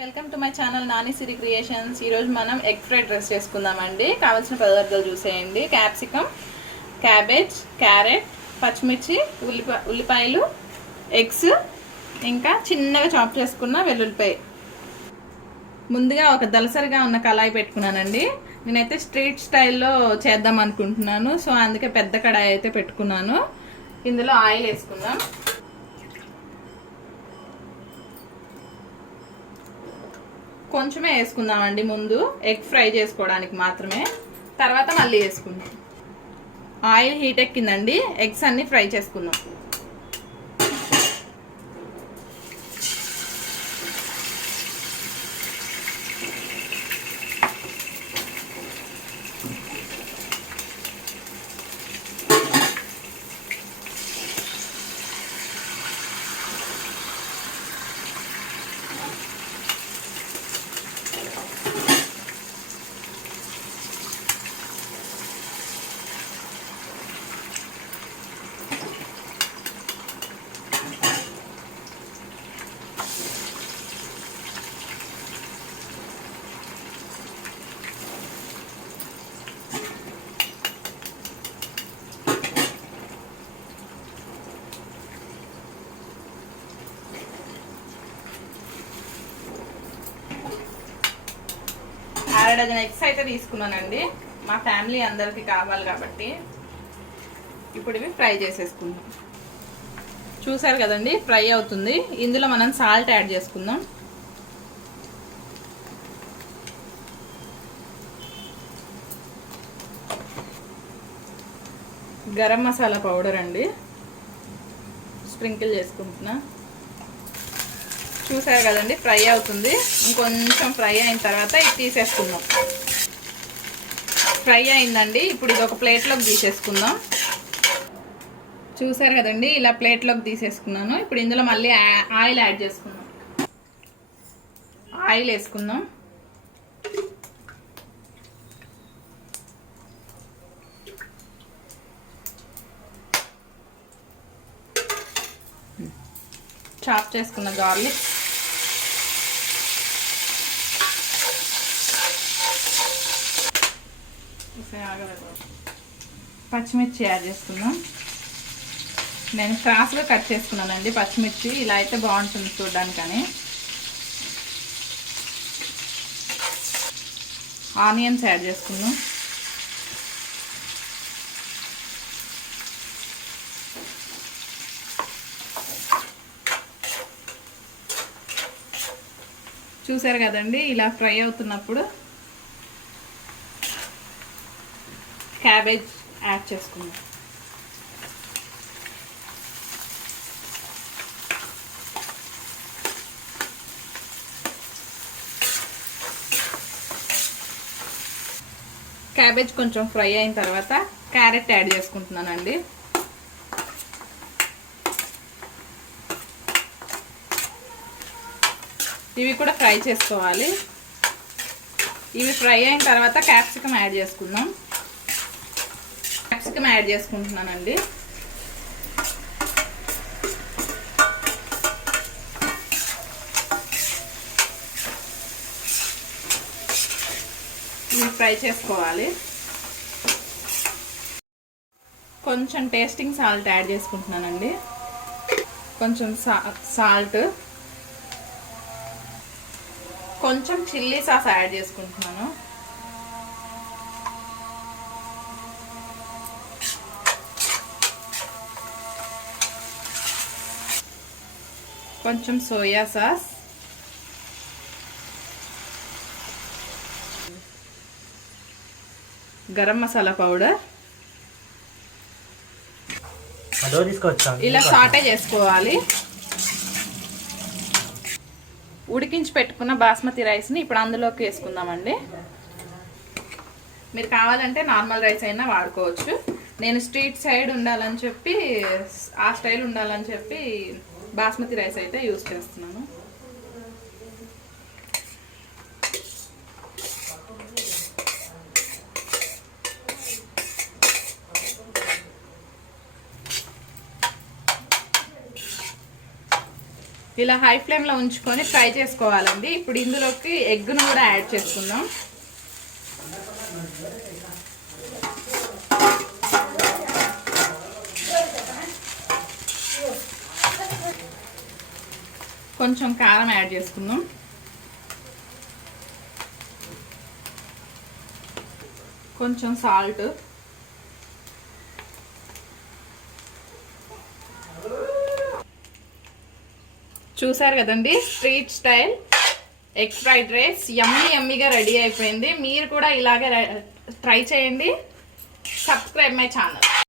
Welcome to my channel Nani Siri creations. ఈరోజు మనం egg fried rice చేసుకుందామండి. కావాల్సిన పదార్థాలు చూసేయండి. క్యాప్సికమ్, క్యాబేజ్, క్యారెట్, పచ్చిమిర్చి, ఉల్లిపాయలు, ఎగ్స్, ఇంకా చిన్నగా చాప్ చేసుకున్న వెల్లుల్లిపాయ. ముందుగా ఒక దలసరిగా ఉన్న కళాయి పెట్టుకున్నానండి. నేనైతే స్ట్రీట్ స్టైల్లో చేద్దాం అనుకుంటున్నాను. సో అందుకే పెద్ద కడాయి అయితే పెట్టుకున్నాను. ఇందులో ఆయిల్ వేసుకుందాం. కొంచెమే వేసుకుందామండి. ముందు ఎగ్ ఫ్రై చేసుకోవడానికి మాత్రమే, తర్వాత మళ్ళీ వేసుకుందాం. ఆయిల్ హీట్ ఎక్కిందండి. ఎగ్స్ అన్ని ఫ్రై చేసుకుందాం. అర డజన్ ఎగ్స్ అయితే తీసుకున్నానండి. మా ఫ్యామిలీ అందరికి కావాలి కాబట్టి ఇప్పుడు ఇవి ఫ్రై చేసేసుకుందాం. చూసారు కదండి, ఫ్రై అవుతుంది. ఇందులో మనం సాల్ట్ యాడ్ చేసుకుందాం. గరం మసాలా పౌడర్ అండి, స్ప్రింకిల్ చేసుకుంటున్నా. చూసారు కదండి, ఫ్రై అవుతుంది. ఇంకొంచెం ఫ్రై అయిన తర్వాత ఇది తీసేసుకుందాం. ఫ్రై అయిందండి. ఇప్పుడు ఇది ఒక ప్లేట్లోకి తీసేసుకుందాం. చూసారు కదండి, ఇలా ప్లేట్లోకి తీసేసుకున్నాను. ఇప్పుడు ఇందులో మళ్ళీ ఆయిల్ యాడ్ చేసుకుందాం. ఆయిల్ వేసుకుందాం. చాప్ చేసుకున్న గార్లిక్, పచ్చిమిర్చి యాడ్ చేసుకుందాం. నేను క్రాస్గా కట్ చేసుకున్నానండి పచ్చిమిర్చి. ఇలా అయితే బాగుంటుంది చూడడానికని. ఆనియన్స్ యాడ్ చేసుకుందాం. చూసారు కదండి, ఇలా ఫ్రై అవుతున్నప్పుడు క్యాబేజ్ యాడ్ చేసుకుందాం. క్యాబేజ్ కొంచెం ఫ్రై అయిన తర్వాత క్యారెట్ యాడ్ చేసుకుంటున్నానండి. ఇవి కూడా ఫ్రై చేసుకోవాలి. ఇవి ఫ్రై అయిన తర్వాత క్యాప్సికమ్ యాడ్ చేసుకుందాం. క్యాప్సికమ్ యాడ్ చేసుకుంటున్నానండి. ఇవి ఫ్రై చేసుకోవాలి. కొంచెం టేస్టింగ్ సాల్ట్ యాడ్ చేసుకుంటున్నానండి. కొంచెం సాల్ట్, కొంచెం చిల్లీ సాస్ యాడ్ చేసుకుంటున్నాను. కొంచెం soya sauce, garam masala powder. ఇలా సాటే చేసుకోవాలి. ఉడికించి పెట్టుకున్న బాస్మతి రైస్ని ఇప్పుడు అందులోకి వేసుకుందామండి. మీరు కావాలంటే నార్మల్ రైస్ అయినా వాడుకోవచ్చు. నేను స్ట్రీట్ సైడ్ ఉండాలని చెప్పి, ఆ స్టైల్ ఉండాలని చెప్పి బాస్మతి రైస్ అయితే యూజ్ చేస్తున్నాను. ఇలా హై ఫ్లేమ్లో ఉంచుకొని ఫ్రై చేసుకోవాలండి. ఇప్పుడు ఇందులోకి ఎగ్ను కూడా యాడ్ చేసుకుందాం. కొంచెం కారం యాడ్ చేసుకుందాం. కొంచెం సాల్ట్, చూసారు కదండి street style egg fried rice యమ్మీగా రెడీ అయిపోయింది. మీరు కూడా ఇలాగే ట్రై చేయండి. Subscribe my channel.